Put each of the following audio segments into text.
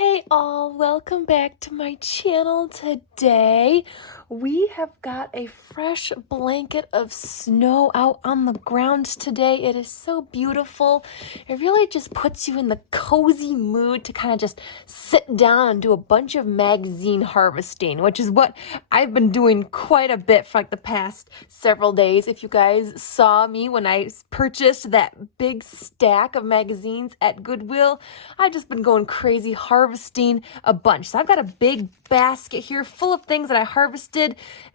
Hey all, welcome back to my channel. Today we have got a fresh blanket of snow out on the ground today. It is so beautiful. It really just puts you in the cozy mood to kind of just sit down and do a bunch of magazine harvesting, which is what I've been doing quite a bit for like the past several days. If you guys saw me when I purchased that big stack of magazines at Goodwill, I've just been going crazy harvesting a bunch. So I've got a big basket here full of things that I harvested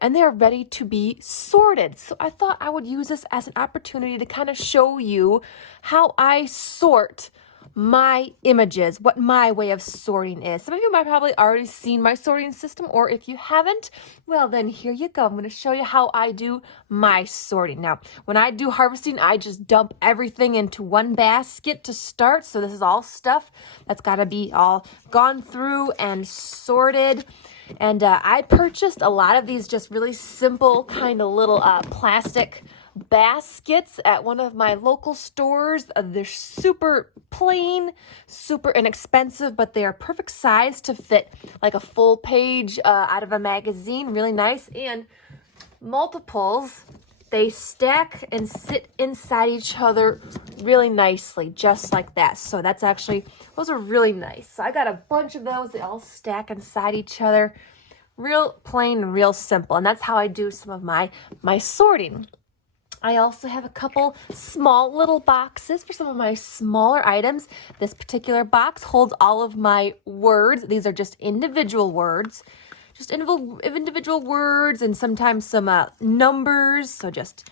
and they're ready to be sorted. So I thought I would use this as an opportunity to kind of show you how I sort my images, what my way of sorting is. Some of you might probably already seen my sorting system, or if you haven't, well then here you go. I'm going to show you how I do my sorting. Now, when I do harvesting, I just dump everything into one basket to start. So this is all stuff that's got to be all gone through and sorted. And I purchased a lot of these just really simple kind of little plastic baskets at one of my local stores. They're super plain, super inexpensive, but they are perfect size to fit like a full page out of a magazine. Really nice. And multiples, they stack and sit inside each other really nicely, just like that. So that's actually, those are really nice. So I got a bunch of those. They all stack inside each other. Real plain and real simple. And that's how I do some of my sorting. I also have a couple small little boxes for some of my smaller items. This particular box holds all of my words. These are just individual words. Just individual words and sometimes some numbers. So just,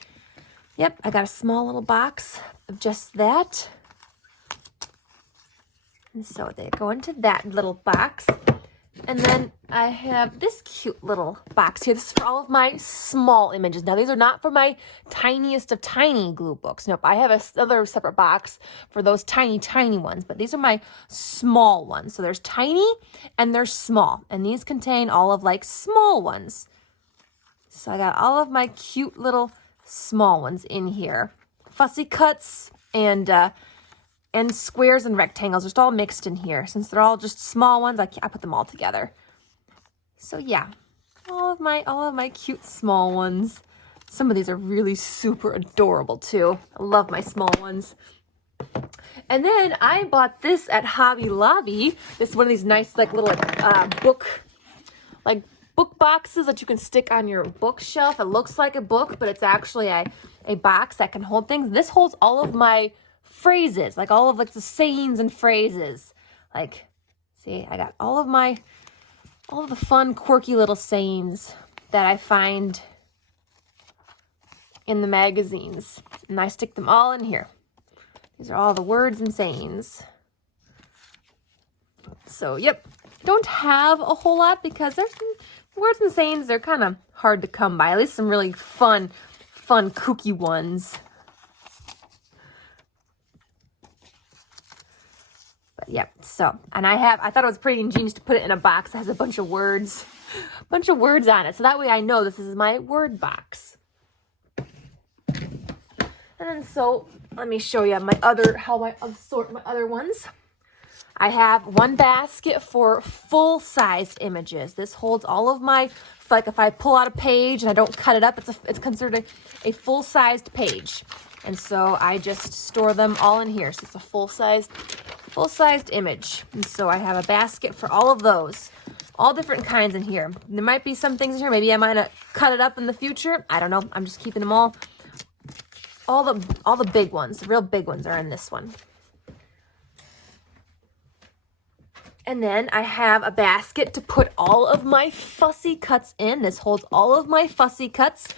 yep, I got a small little box of just that. And so they go into that little box. And then I have this cute little box here. This is for all of my small images. Now, these are not for my tiniest of tiny glue books. Nope, I have another separate box for those tiny, tiny ones. But these are my small ones. So there's tiny and there's small. And these contain all of like small ones. So I got all of my cute little small ones in here. Fussy cuts and squares and rectangles, just all mixed in here. Since they're all just small ones, I put them all together. So yeah, all of my cute small ones. Some of these are really super adorable too. I love my small ones. And then I bought this at Hobby Lobby. This is one of these nice like little book boxes that you can stick on your bookshelf. It looks like a book, but it's actually a box that can hold things. This holds all of my phrases, like all of like the sayings and phrases. Like, see, I got all of the fun, quirky little sayings that I find in the magazines. And I stick them all in here. These are all the words and sayings. So, yep, don't have a whole lot because there's some words and sayings, they're kind of hard to come by. At least some really fun, kooky ones. Yep. So, and I thought it was pretty ingenious to put it in a box that has a bunch of words on it. So that way I know this is my word box. And then so let me show you how I sort my other ones. I have one basket for full-sized images. This holds all of my, like if I pull out a page and I don't cut it up, it's considered a full-sized page. And so I just store them all in here. So it's a full-sized image. And so I have a basket for all of those, all different kinds in here. There might be some things in here. Maybe I might cut it up in the future. I don't know. I'm just keeping them all the big ones, the real big ones are in this one. And then I have a basket to put all of my fussy cuts in. This holds all of my fussy cuts,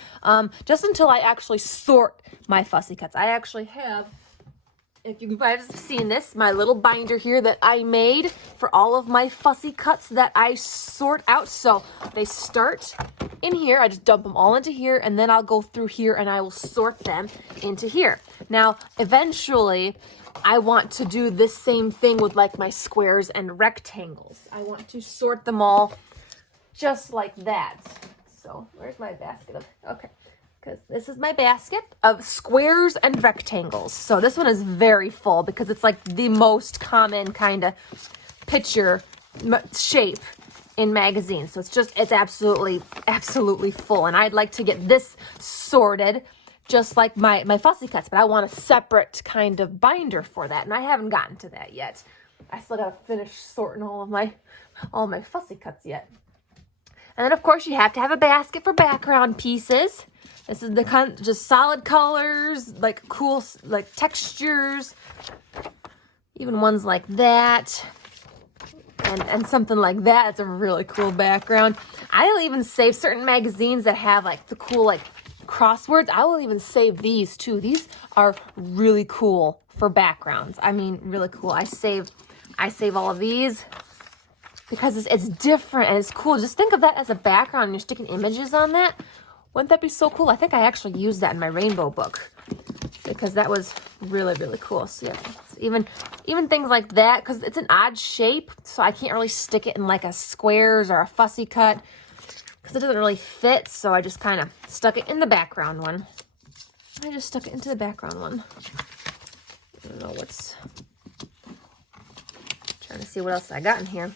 just until I actually sort my fussy cuts. I actually have, if you guys have seen this, my little binder here that I made for all of my fussy cuts that I sort out. So they start in here. I just dump them all into here, and then I'll go through here and I will sort them into here. Now, eventually, I want to do this same thing with like my squares and rectangles. I want to sort them all just like that. So where's my basket of, okay. Because this is my basket of squares and rectangles. So this one is very full because it's like the most common kind of picture shape in magazines. So it's absolutely full. And I'd like to get this sorted just like my Fussy Cuts, but I want a separate kind of binder for that. And I haven't gotten to that yet. I still gotta finish sorting all my Fussy Cuts yet. And then of course you have to have a basket for background pieces. This is the kind just solid colors, like cool like textures, even ones like that. And something like that. It's a really cool background. I'll even save certain magazines that have like the cool like crosswords. I will even save these too. These are really cool for backgrounds. I mean, really cool. I save all of these because it's different and it's cool. Just think of that as a background and you're sticking images on that. Wouldn't that be so cool? I think I actually used that in my rainbow book because that was really cool. So yeah, even things like that, because it's an odd shape, so I can't really stick it in like a squares or a Fussy Cut because it doesn't really fit. So I just kind of stuck it in the background one. I don't know what's... Trying to see what else I got in here.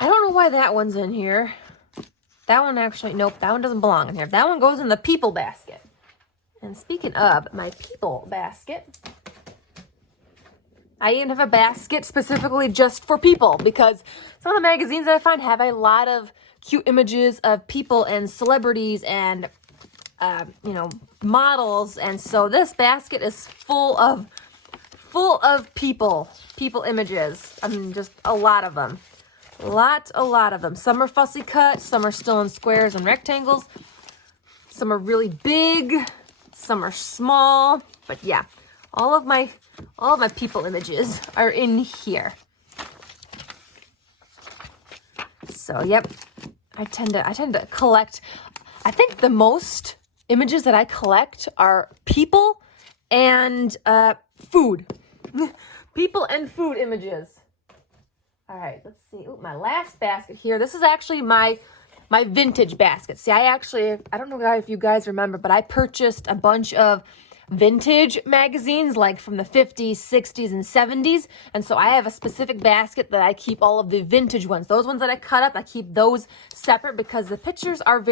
I don't know why that one's in here. That one actually, nope, that one doesn't belong in here. That one goes in the people basket. And speaking of my people basket, I even have a basket specifically just for people because some of the magazines that I find have a lot of cute images of people and celebrities and, models. And so this basket is full of people images. I mean, just a lot of them. A lot of them. Some are Fussy Cut, some are still in squares and rectangles. Some are really big, some are small. But yeah, all of my people images are in here. So yep, I tend to collect. I think the most images that I collect are people and food. People and food images. All right, let's see. Ooh, my last basket here. This is actually my vintage basket. See, I don't know if you guys remember, but I purchased a bunch of vintage magazines like from the 50s, 60s, and 70s. And so I have a specific basket that I keep all of the vintage ones. Those ones that I cut up, I keep those separate because the pictures are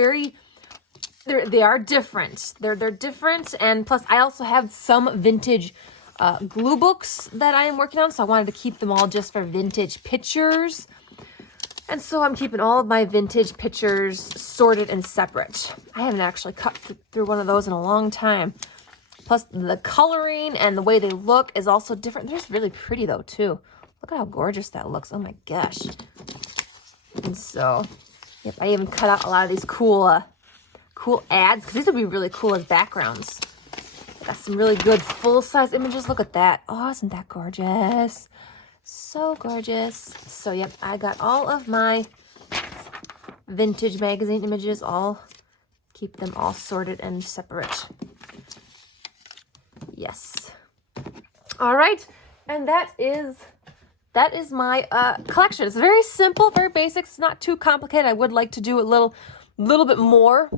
they are different. They're different. And plus I also have some vintage glue books that I am working on. So I wanted to keep them all just for vintage pictures. And so I'm keeping all of my vintage pictures sorted and separate. I haven't actually cut through one of those in a long time. Plus the coloring and the way they look is also different. They're just really pretty though too. Look at how gorgeous that looks. Oh my gosh. And so, yep, I even cut out a lot of these cool ads because these would be really cool as backgrounds. Got some really good full-size images. Look at that. Oh, isn't that gorgeous? So gorgeous. So, yep, I got all of my vintage magazine images. Keep them all sorted and separate. Yes. All right. And that is my collection. It's very simple, very basic. It's not too complicated. I would like to do a little bit more.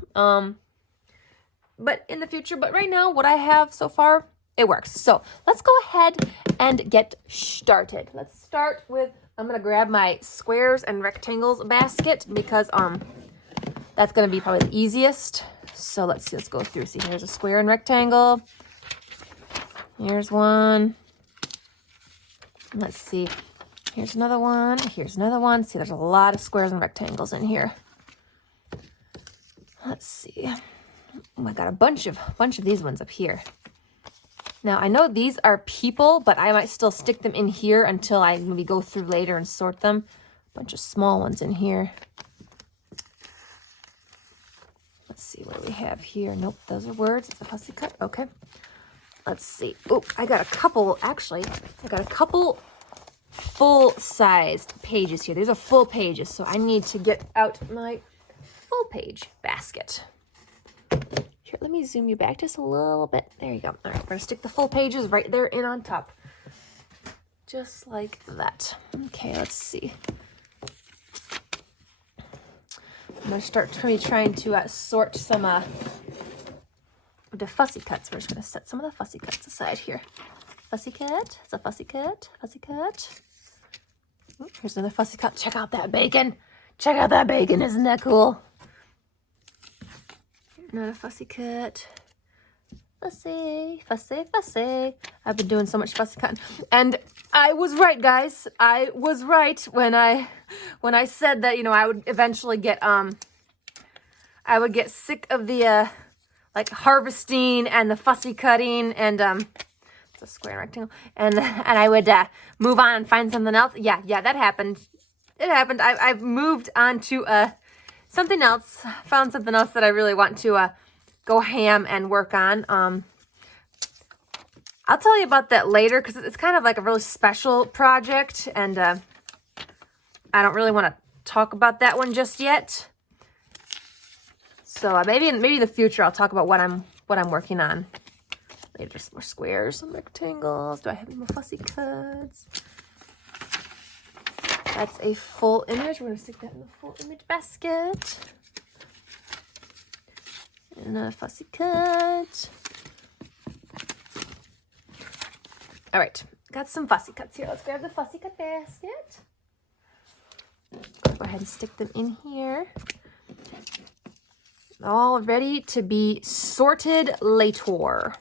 But in the future, but right now, what I have so far, it works. So let's go ahead and get started. Let's start with, I'm going to grab my squares and rectangles basket because that's going to be probably the easiest. So let's go through. See, here's a square and rectangle. Here's one. Let's see. Here's another one. Here's another one. See, there's a lot of squares and rectangles in here. Let's see. Oh, I got a bunch of these ones up here. Now, I know these are people, but I might still stick them in here until I maybe go through later and sort them. A bunch of small ones in here. Let's see, what do we have here? Nope, those are words. It's a Fussy Cut. Okay. Let's see. Oh, I got a couple full-sized pages here. These are full pages, so I need to get out my full page basket. Here, let me zoom you back just a little bit. There you go. All right, we're going to stick the full pages right there in on top. Just like that. Okay, let's see. I'm going to start trying to sort some of the Fussy Cuts. We're just going to set some of the Fussy Cuts aside here. Fussy Cut. It's a Fussy Cut. Fussy Cut. Here's another fussy cut. Check out that bacon. Check out that bacon. Isn't that cool? Another fussy cut. Fussy, fussy, fussy. I've been doing so much fussy cutting. And I was right, guys. I was right when I said that, you know, I would eventually get I would get sick of the like harvesting and the fussy cutting and it's a square and rectangle, and I would move on and find something else. Yeah, that happened. It happened. I've moved on to something else. Found something else that I really want to go ham and work on. I'll tell you about that later because it's kind of like a really special project, and I don't really want to talk about that one just yet. So maybe in the future I'll talk about what I'm working on. Maybe just more squares, some rectangles. Do I have any more fussy cuts? That's a full image. We're gonna stick that in the full image basket. And a fussy cut. All right, got some fussy cuts here. Let's grab the fussy cut basket. Go ahead and stick them in here. All ready to be sorted later.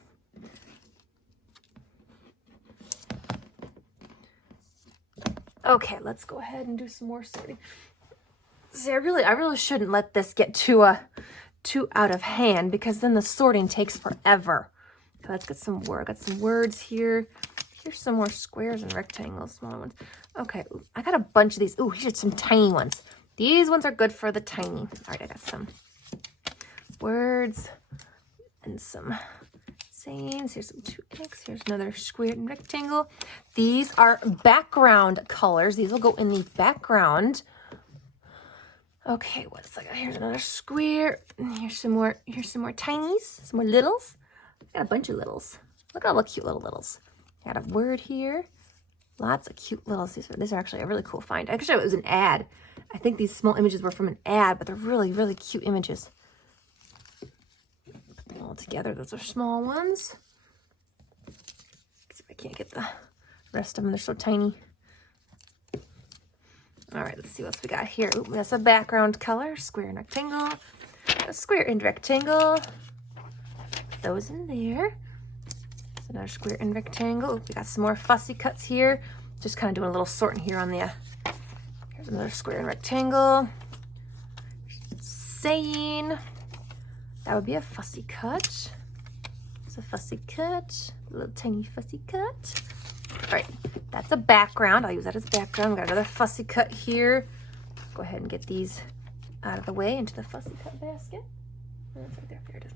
Okay, let's go ahead and do some more sorting. See, I really shouldn't let this get too out of hand because then the sorting takes forever. Okay, let's get some words. Got some words here. Here's some more squares and rectangles, smaller ones. Okay, I got a bunch of these. Ooh, here's some tiny ones. These ones are good for the tiny. All right, I got some words and some sayings. Here's some 2x. Here's another square and rectangle. These are background colors. These will go in the background. Okay, what's like? Here's another square. Here's some more tinies, some more littles. I got a bunch of littles. Look at all the cute little littles. I got a word here. Lots of cute littles. These are actually a really cool find. Actually, it was an ad. I think these small images were from an ad, but they're really, really cute images. Put them all together. Those are small ones. Let's see if I can't get the rest of them. They're so tiny. All right, let's see what else we got here. Ooh, that's a background color. Square and rectangle. A square and rectangle. Put those in there. There's another square and rectangle. Ooh, we got some more fussy cuts here. Just kind of doing a little sorting here on the... Here's another square and rectangle. Saying. That would be a fussy cut. It's a fussy cut. A little tiny fussy cut. All right, that's a background. I'll use that as background. Got another fussy cut here. Go ahead and get these out of the way into the fussy cut basket. That's right there. There it is.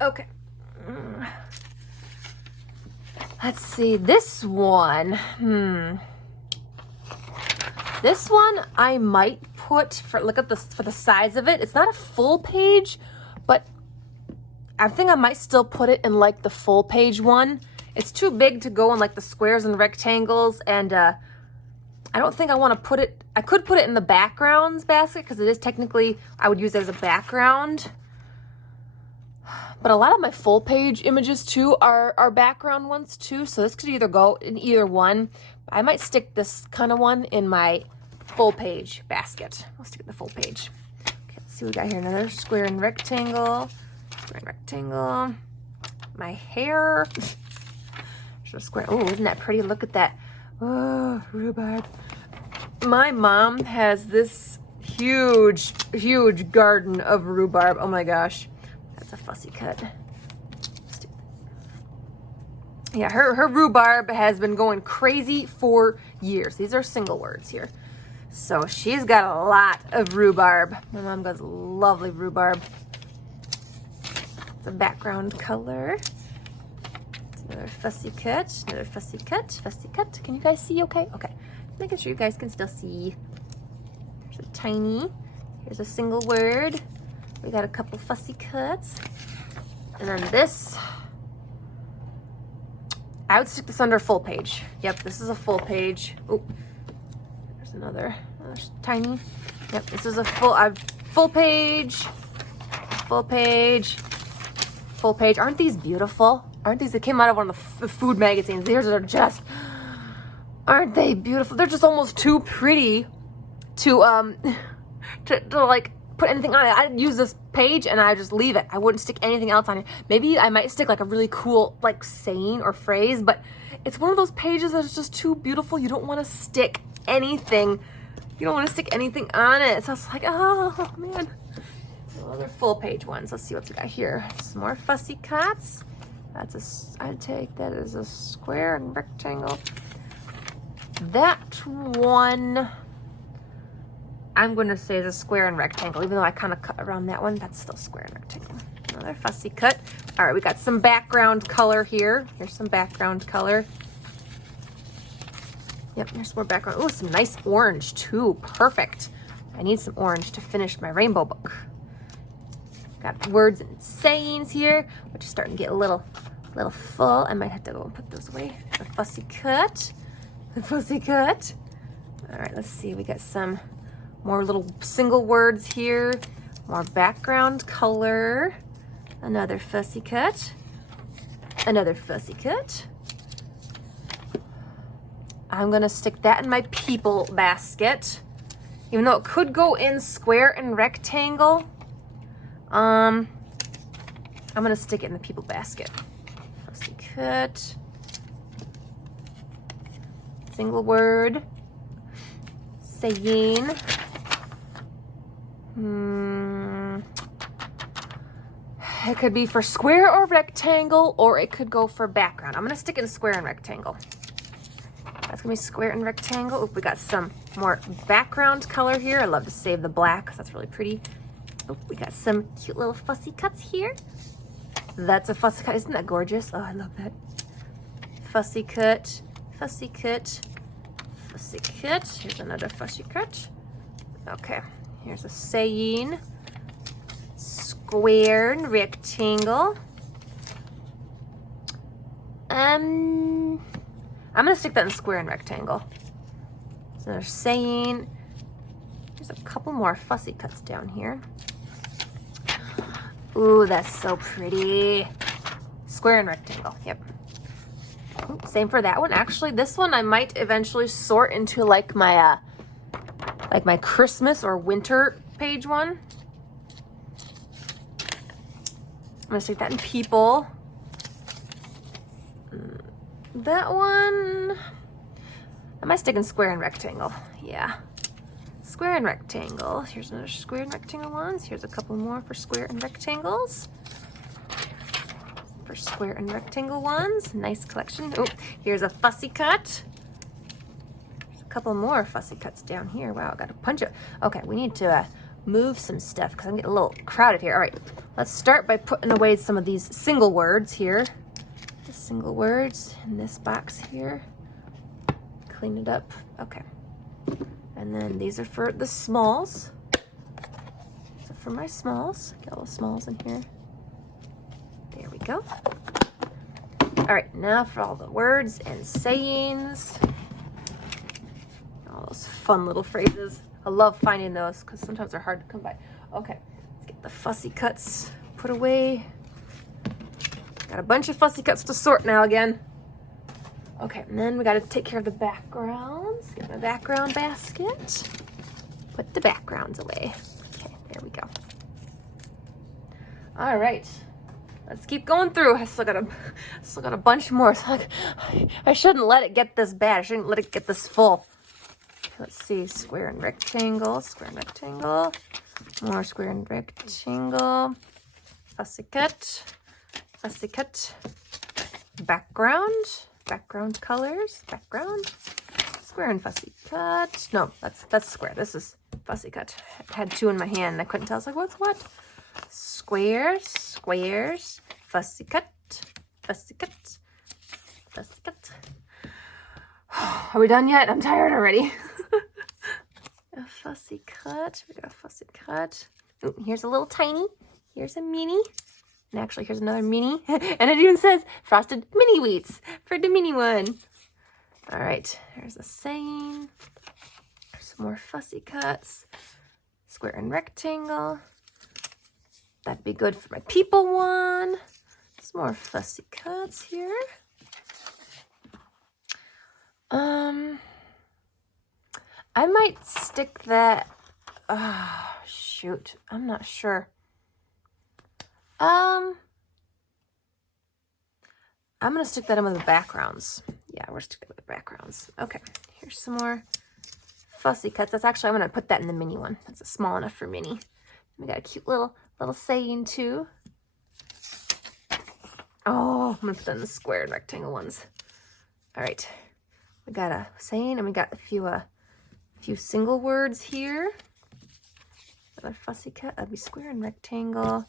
Okay. Let's see. This one. This one I might put for, look at this, for the size of it. It's not a full page, but I think I might still put it in like the full page one. It's too big to go in like the squares and rectangles, and I don't think I want to put it, I could put it in the backgrounds basket because it is technically, I would use it as a background. But a lot of my full page images too are background ones too, so this could either go in either one. I might stick this kind of one in my full page basket. I'll stick it in the full page. Okay, let's see what we got here. Another square and rectangle. Square and rectangle. My hair. Square. Oh, isn't that pretty? Look at that. Oh, rhubarb. My mom has this huge garden of rhubarb. Oh my gosh. That's a fussy cut. Yeah, her rhubarb has been going crazy for years. These are single words here. So she's got a lot of rhubarb. My mom does lovely rhubarb. It's a background color. Another fussy cut, another fussy cut, fussy cut. Can you guys see okay? Okay. Making sure you guys can still see. There's a tiny, here's a single word. We got a couple fussy cuts. And then this, I would stick this under full page. Yep, this is a full page. Oh, there's another tiny. Yep, this is a full page, full page, full page. Aren't these beautiful? Aren't these, that came out of one of the food magazines? These are just, Aren't they beautiful? They're just almost too pretty to to like put anything on it. I'd use this page and I just leave it. I wouldn't stick anything else on it. Maybe I might stick like a really cool like saying or phrase, but it's one of those pages that's just too beautiful. You don't want to stick anything. You don't want to stick anything on it. So it's like, oh man. Well, they're full page ones. Let's see what we got here. Some more fussy cuts. I'd take that as a square and rectangle. That one, I'm going to say is a square and rectangle, even though I kind of cut around that one. That's still square and rectangle. Another fussy cut. All right, we got some background color here. Here's some background color. Yep, there's more background. Oh, some nice orange too. Perfect. I need some orange to finish my rainbow book. Got words and sayings here, which is starting to get a little full. I might have to go and put those away. The fussy cut. The fussy cut. All right, let's see. We got some more little single words here. More background color. Another fussy cut. Another fussy cut. I'm gonna stick that in my people basket. Even though it could go in square and rectangle, I'm gonna stick it in the people basket. Fussy cut. Single word. Saying. It could be for square or rectangle, or it could go for background. I'm gonna stick it in square and rectangle. That's gonna be square and rectangle. Oop, we got some more background color here. I love to save the black because that's really pretty. Oh, we got some cute little fussy cuts here. That's a fussy cut. Isn't that gorgeous? Oh, I love that. Fussy cut, fussy cut, fussy cut. Here's another fussy cut. Okay, here's a saying. Square and rectangle. I'm gonna stick that in square and rectangle. So they're saying. There's a couple more fussy cuts down here. Ooh, that's so pretty. Square and rectangle, yep. Ooh, same for that one. Actually, this one I might eventually sort into like my Christmas or winter page one. I'm gonna stick that in people. That one, I might stick in square and rectangle. Yeah. Square and rectangle. Here's another square and rectangle ones. Here's a couple more for square and rectangles. For square and rectangle ones. Nice collection. Oh, here's a fussy cut. There's a couple more fussy cuts down here. Wow, I got a bunch of. Okay, we need to move some stuff because I'm getting a little crowded here. All right, let's start by putting away some of these single words here. The single words in this box here. Clean it up. Okay. And then these are for the smalls. So for my smalls, got all the smalls in here. There we go. All right, now for all the words and sayings. All those fun little phrases. I love finding those because sometimes they're hard to come by. Okay, let's get the fussy cuts put away. Got a bunch of fussy cuts to sort now again. Okay, and then we got to take care of the backgrounds. Get my background basket. Put the backgrounds away. Okay, there we go. All right, let's keep going through. I still got a bunch more. So I shouldn't let it get this bad. I shouldn't let it get this full. Let's see, square and rectangle, square and rectangle. More square and rectangle. Fussy cut, fussy cut. Background colors, background, square and fussy cut. No, that's square. This is fussy cut. I had two in my hand and I couldn't tell. I was like, what's what? Squares, squares, fussy cut, fussy cut, fussy cut. Are we done yet? I'm tired already. A fussy cut. We got a fussy cut. Ooh, here's a little tiny. Here's a mini. And actually, here's another mini. And it even says frosted mini wheats for the mini one. All right, there's a saying. Some more fussy cuts. Square and rectangle. That'd be good for my people one. Some more fussy cuts here. I might stick that, shoot, I'm not sure. I'm going to stick that in with the backgrounds. Yeah, we're sticking with the backgrounds. Okay, here's some more fussy cuts. That's actually, I'm going to put that in the mini one. That's small enough for mini. We got a cute little saying too. Oh, I'm going to put that in the square and rectangle ones. All right, we got a saying and we got a few single words here. Another fussy cut, that'd be square and rectangle.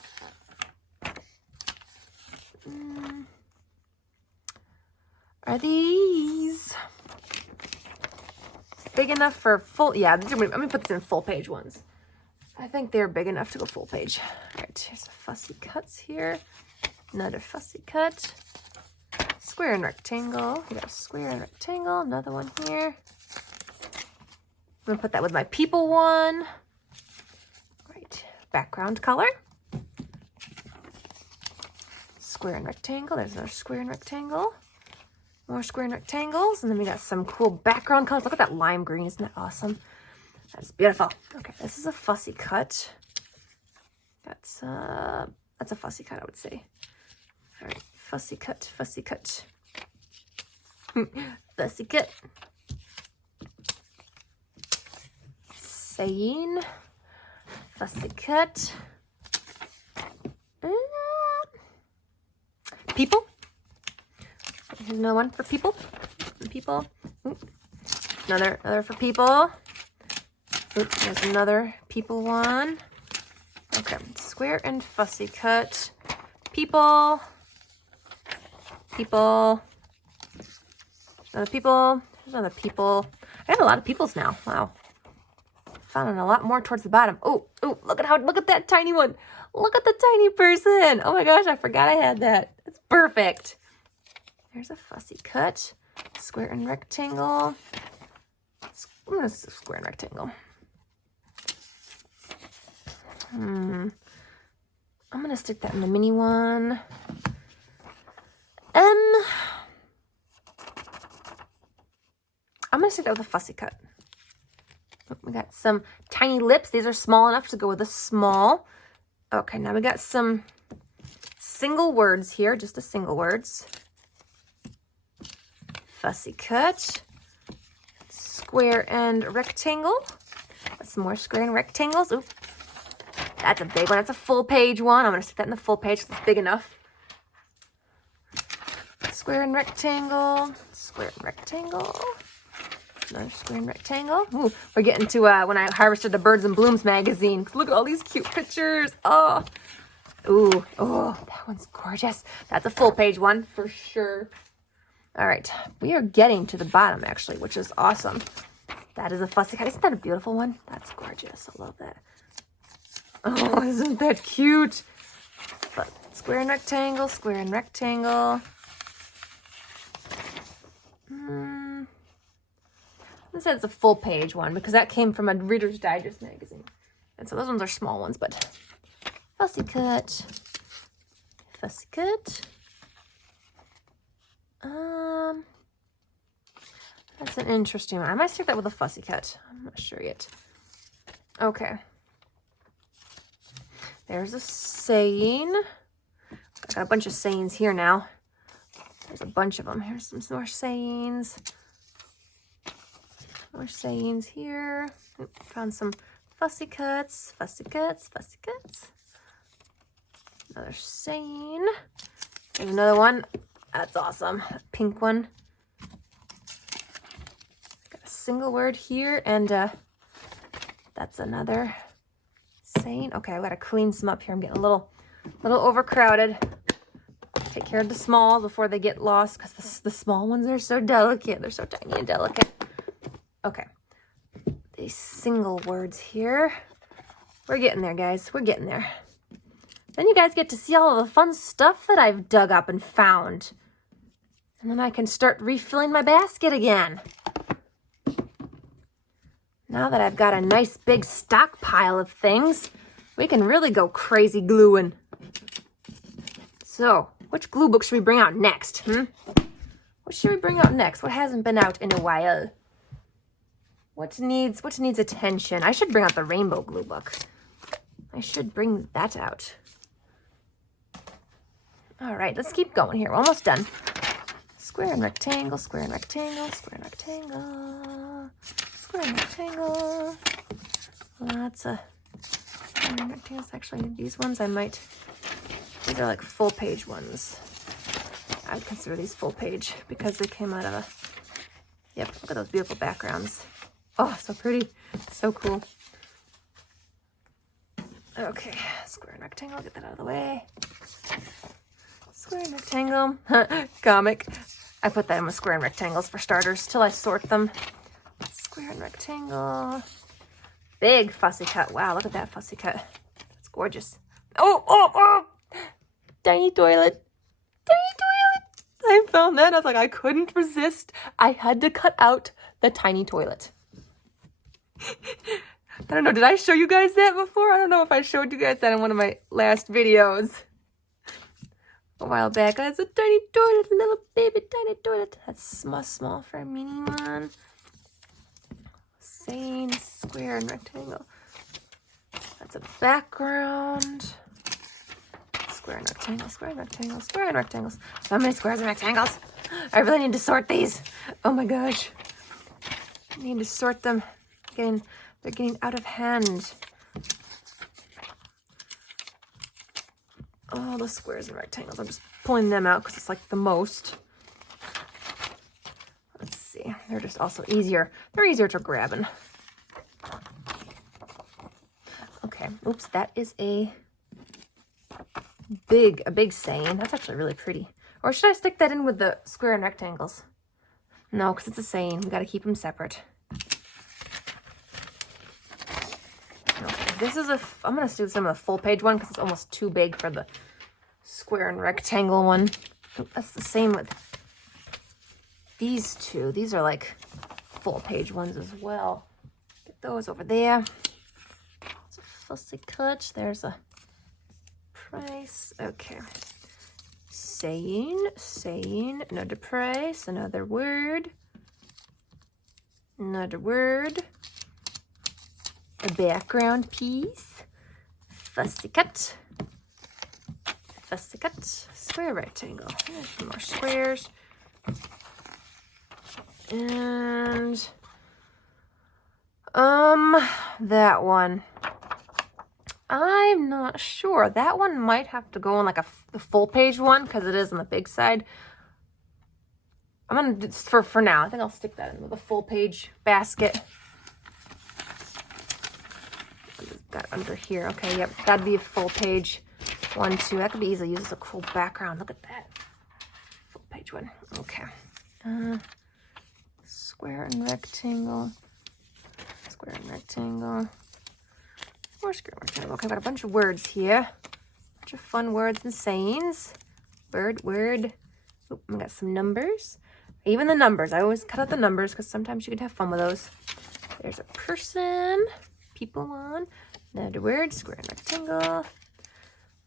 Are these big enough for full? Yeah, I'm gonna put this in full page ones. I think they're big enough to go full page. All right, here's the fussy cuts here. Another fussy cut. Square and rectangle. We got a square and rectangle. Another one here. I'm gonna put that with my people one. All right, background color. Square and rectangle. There's another square and rectangle. More square and rectangles. And then we got some cool background colors. Look at that lime green. Isn't that awesome? That's beautiful. Okay, this is a fussy cut. That's a fussy cut, I would say. All right, fussy cut, fussy cut. Fussy cut. Saying. Fussy cut. People. Here's another one for people. People. Ooh. Another for people. Oops, there's another people one. Okay, square and fussy cut. People. People. Another people. There's another people. I have a lot of peoples now. Wow. Found a lot more towards the bottom. Oh, look at that tiny one. Look at the tiny person. Oh my gosh, I forgot I had that. It's perfect. There's a fussy cut. Square and rectangle. I'm gonna square and rectangle. I'm gonna stick that in the mini one. I'm gonna stick that with a fussy cut. We got some tiny lips. These are small enough to go with a small. Okay, now we got some single words here, just the single words. Fussy cut. Square and rectangle. Some more square and rectangles. Ooh, that's a big one. That's a full page one. I'm going to stick that in the full page because it's big enough. Square and rectangle. Square and rectangle. Another square and rectangle. Ooh, we're getting to when I harvested the Birds and Blooms magazine. Look at all these cute pictures. Oh, ooh, oh, that one's gorgeous. That's a full page one for sure. All right, we are getting to the bottom actually, which is awesome. That is a fussy cut. Isn't that a beautiful one? That's gorgeous. I love that. Oh, isn't that cute? But square and rectangle, square and rectangle. This says it's a full page one because that came from a Reader's Digest magazine. And so those ones are small ones, but fussy cut, fussy cut. That's an interesting one. I might stick that with a fussy cut. I'm not sure yet. Okay. There's a saying. I got a bunch of sayings here now. There's a bunch of them. Here's some more sayings. More sayings here. Found some fussy cuts, fussy cuts, fussy cuts. Another saying. There's another one. That's awesome. Pink one. Got a single word here, and that's another saying. Okay, I've got to clean some up here. I'm getting a little overcrowded. Take care of the small before they get lost, because the small ones are so delicate. They're so tiny and delicate. Okay, these single words here. We're getting there, guys. We're getting there. Then you guys get to see all of the fun stuff that I've dug up and found. And then I can start refilling my basket again. Now that I've got a nice big stockpile of things, we can really go crazy gluing. So, which glue book should we bring out next? What should we bring out next? What hasn't been out in a while? What needs attention? I should bring out the rainbow glue book. I should bring that out. All right, let's keep going here. We're almost done. Square and rectangle, square and rectangle, square and rectangle, square and rectangle. Lots of square and rectangles. Actually, these ones these are like full page ones. I would consider these full page because they came out of a, yep, look at those beautiful backgrounds. Oh, so pretty, so cool. Okay, square and rectangle, get that out of the way. Square and rectangle, comic. I put that in with square and rectangles for starters till I sort them. Square and rectangle. Big fussy cut. Wow, look at that fussy cut. It's gorgeous. Oh! Tiny toilet. Tiny toilet. I found that. I was like, I couldn't resist. I had to cut out the tiny toilet. I don't know. Did I show you guys that before? I don't know if I showed you guys that in one of my last videos. A while back. That's a tiny toilet, little baby tiny toilet. That's small for a mini one. Same square and rectangle. That's a background. Square and rectangle, square and rectangle, square and rectangles. So many squares and rectangles. I really need to sort these. Oh my gosh. I need to sort them. They're getting out of hand. All the squares and rectangles. I'm just pulling them out because it's like the most. Let's see. They're just also easier. They're easier to grab. Okay. Oops. That is a big saying. That's actually really pretty. Or should I stick that in with the square and rectangles? No, because it's a saying. We got to keep them separate. Okay. This is I'm going to do some of the full page one because it's almost too big for the square and rectangle one. That's the same with these two. These are like full page ones as well. Get those over there. It's a fussy cut. There's a price. Okay. Saying, another price, another word, a background piece, fussy cut, square rectangle. There's some more squares. And that one. I'm not sure. That one might have to go on like the full page one because it is on the big side. I'm gonna do for now. I think I'll stick that in with a full page basket. Got under here. Okay, yep, that'd be a full page one too. That could be easily used as a cool background. Look at that. Full page one. Okay. Square and rectangle. Square and rectangle. More square and rectangle. Okay, got a bunch of words here. A bunch of fun words and sayings. Word. Oh, we got some numbers. Even the numbers. I always cut out the numbers because sometimes you can have fun with those. There's a person. People one. Another word. Square and rectangle.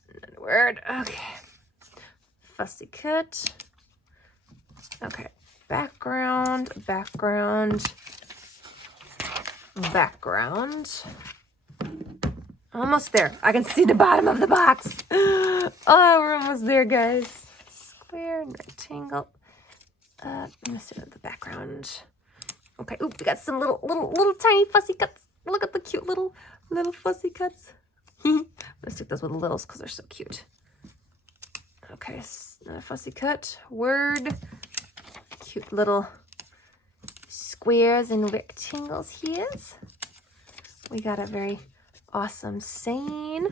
Another word. Okay. Fussy cut. Okay. Background. Almost there. I can see the bottom of the box. Oh, we're almost there, guys. Square and rectangle. Let's do the background. Okay. Oop, we got some little tiny fussy cuts. Look at the cute little fussy cuts. Let's stick those with the littles because they're so cute. Okay, another fussy cut. Word. Cute little squares and rectangles here. We got a very awesome saying.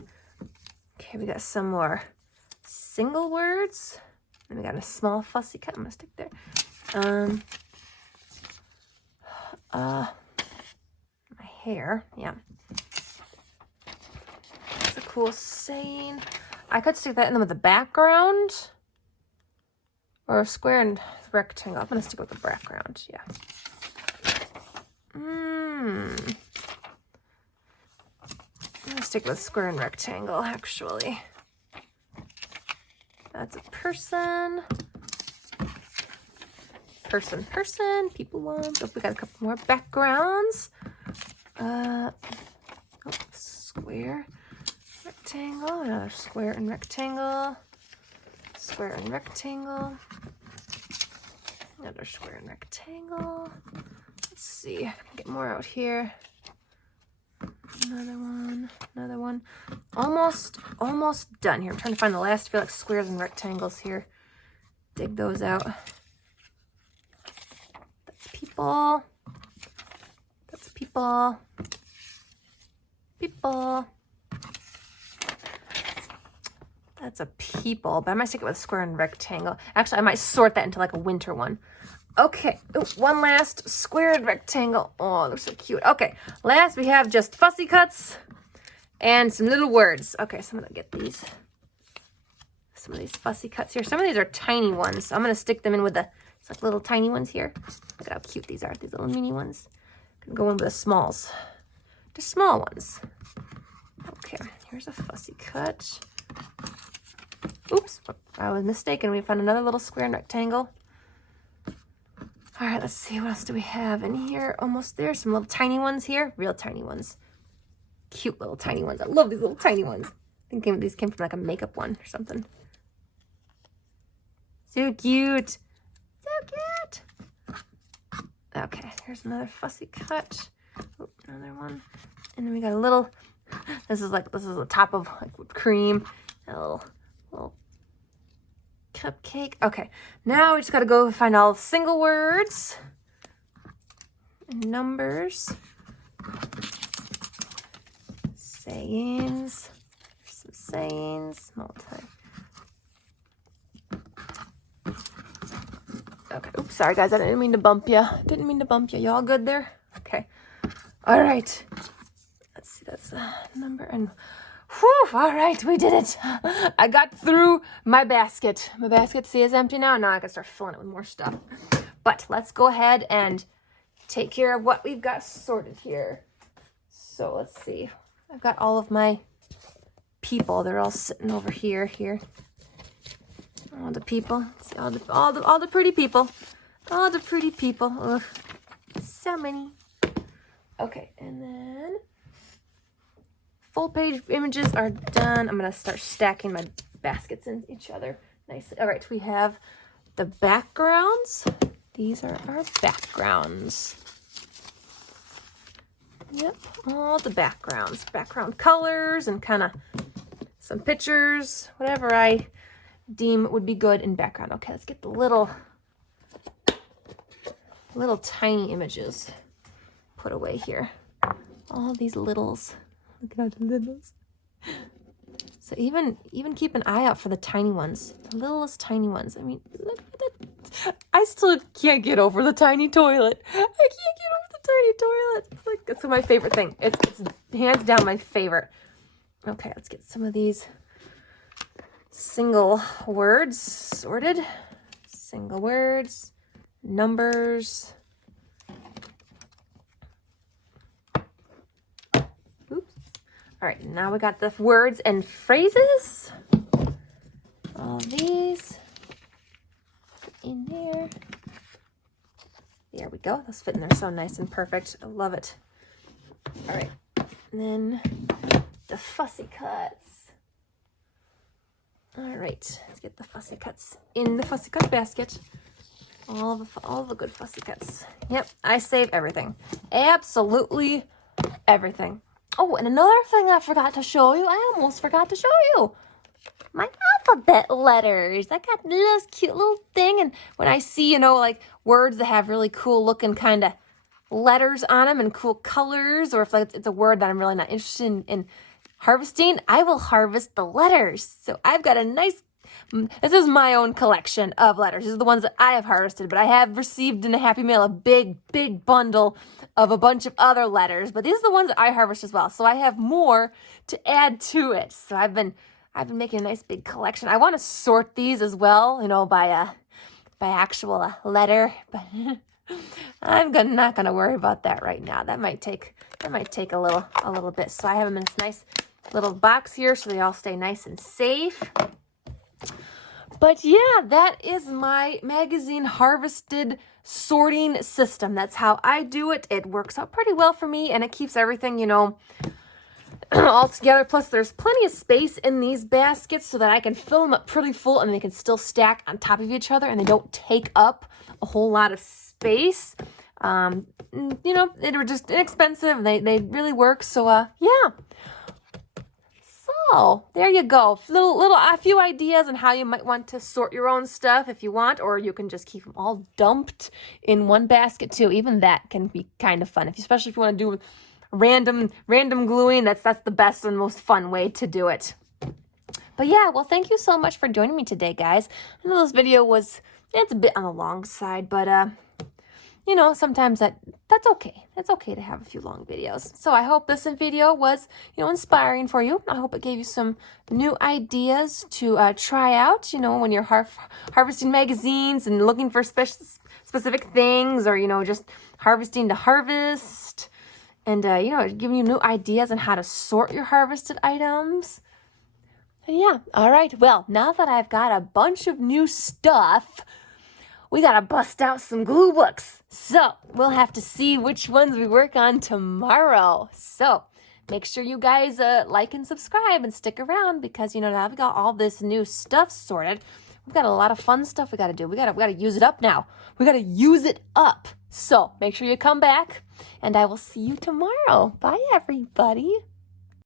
Okay, we got some more single words. And we got a small fussy cut. I'm gonna stick there. My hair, yeah. That's a cool saying. I could stick that in with the background. Or a square and rectangle. I'm gonna stick with the background, yeah. I'm gonna stick with square and rectangle, actually. That's a person. people ones. Oh, we got a couple more backgrounds. Square, rectangle, another square and rectangle, square and rectangle, another square and rectangle. Let's see if I can get more out here. Another one. Almost done here. I'm trying to find the last few like squares and rectangles here. Dig those out. That's people. That's people. People. That's a people, but I might stick it with square and rectangle. Actually, I might sort that into like a winter one. Okay, ooh, one last squared rectangle. Oh, they're so cute. Okay, last we have just fussy cuts and some little words. Okay, so I'm gonna get these. Some of these fussy cuts here. Some of these are tiny ones. So I'm gonna stick them in with the like little tiny ones here. Look at how cute these are. These little mini ones. Gonna go in with the smalls. Just small ones. Okay, here's a fussy cut. Oops, I was mistaken. We found another little square and rectangle. All right, let's see. What else do we have in here? Almost there. Some little tiny ones here. Real tiny ones. Cute little tiny ones. I love these little tiny ones. I think these came from like a makeup one or something. So cute. So cute. Okay, here's another fussy cut. Oh, another one. And then we got a little, this is the top of like whipped cream. A little cupcake. Okay, now we just got to go find all the single words, numbers, sayings, some sayings, Okay, oops, sorry guys, I didn't mean to bump you. You all good there? Okay. All right. Let's see, that's a number and whew, all right, we did it. I got through my basket. My basket, see, is empty now. Now I can start filling it with more stuff. But let's go ahead and take care of what we've got sorted here. So let's see. I've got all of my people. They're all sitting over here. All the people. See all the pretty people. All the pretty people. Ugh, so many. Okay, and then full page images are done. I'm going to start stacking my baskets in each other nicely. All right, we have the backgrounds. These are our backgrounds. Yep, all the backgrounds. Background colors and kind of some pictures, whatever I deem would be good in background. Okay, let's get the little tiny images put away here. All these littles. Look at all the littles. So even keep an eye out for the tiny ones. The littlest tiny ones. I mean, look at that. I still can't get over the tiny toilet. I can't get over the tiny toilet. It's like, it's my favorite thing. It's hands down my favorite. Okay, let's get some of these single words sorted. Single words, numbers. Oops. All right, now we got the words and phrases. All these in there. There we go. Those fit in there so nice and perfect. I love it. All right, and then the fussy cuts. All right, let's get the fussy cuts in the fussy cut basket. All the good fussy cuts. Yep, I save everything. Absolutely everything. Oh, and another thing I forgot to show you. I almost forgot to show you. My alphabet letters. I got this cute little thing. And when I see, like words that have really cool looking kind of letters on them and cool colors, or if it's a word that I'm really not interested in harvesting, I will harvest the letters. So I've got a nice, this is my own collection of letters. These are the ones that I have harvested, but I have received in a Happy Mail a big bundle of a bunch of other letters, but these are the ones that I harvest as well. So I have more to add to it. So I've been making a nice big collection. I want to sort these as well, by actual letter, but I'm not gonna worry about that right now. That might take a little bit. So I have them in this nice little box here so they all stay nice and safe. But yeah, that is my magazine harvested sorting system. That's how I do it. It works out pretty well for me, and it keeps everything, you know, all together. Plus, there's plenty of space in these baskets so that I can fill them up pretty full, and they can still stack on top of each other, and they don't take up a whole lot of space. You know, they were just inexpensive. They really work. So, yeah. So there you go. A few ideas on how you might want to sort your own stuff if you want, or you can just keep them all dumped in one basket too. Even that can be kind of fun, especially if you want to do random gluing. That's the best and most fun way to do it. But yeah, well, thank you so much for joining me today, guys. I know this video it's a bit on the long side, but you know, sometimes that's okay. It's okay to have a few long videos. So I hope this video was, you know, inspiring for you. I hope it gave you some new ideas to try out, you know, when you're harvesting magazines and looking for specific things, or, you know, just harvesting to harvest, and, you know, giving you new ideas on how to sort your harvested items. And yeah, all right. Well, now that I've got a bunch of new stuff, we gotta bust out some glue books. So we'll have to see which ones we work on tomorrow. So make sure you guys like and subscribe and stick around, because, you know, now we got all this new stuff sorted. We've got a lot of fun stuff we gotta do. We gotta use it up now. We gotta use it up. So make sure you come back, and I will see you tomorrow. Bye, everybody.